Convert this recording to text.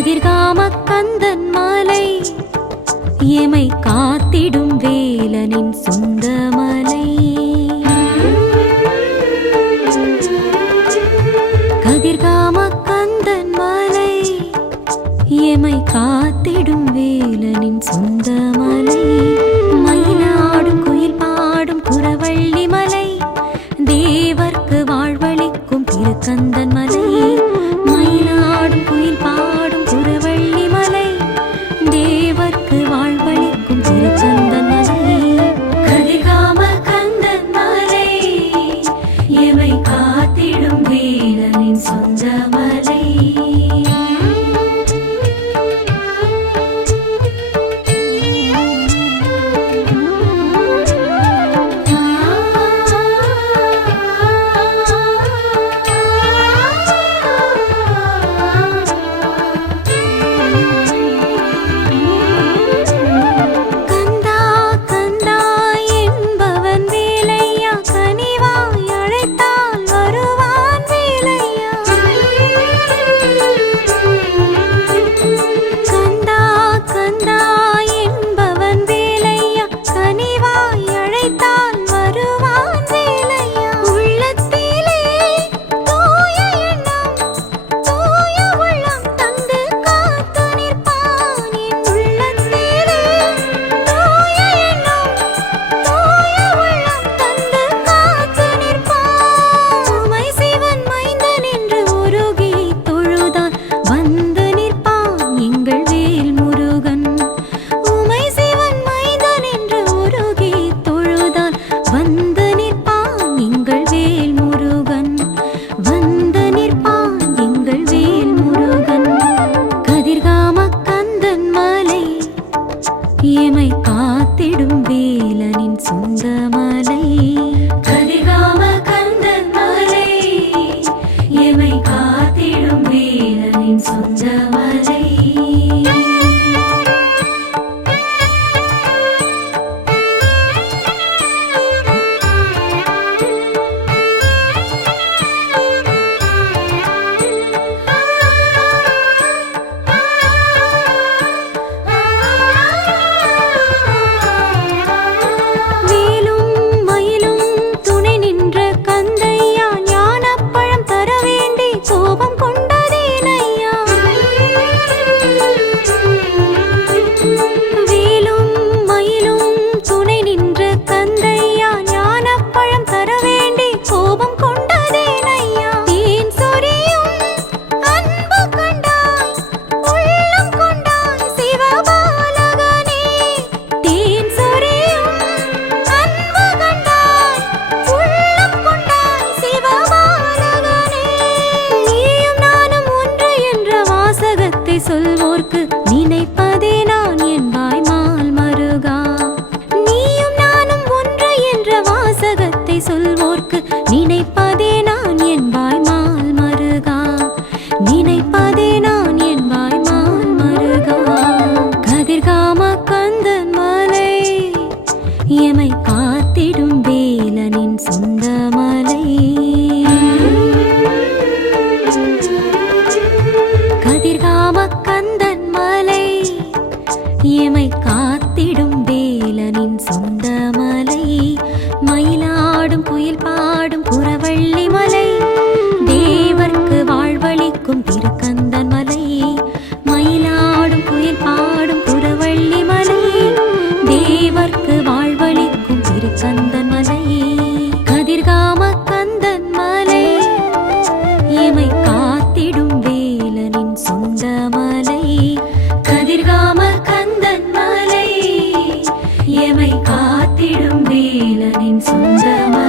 கதிர்காம கந்தன் மாலை. எமை காத்திடும் வேலனின் சுந்தமலை. கதிர்காம கந்தன் மாலை. எமை காத்திடும் வேலனின் சுந்தமலை. காத்திடும் வேலனின் சுந்தமலை. கதிகாம கந்தன் மலை எமை காத்திடும் வேலனின் சுந்தமலை. 可 தலை எமை காத்திடும் வேலனின் சொந்தமா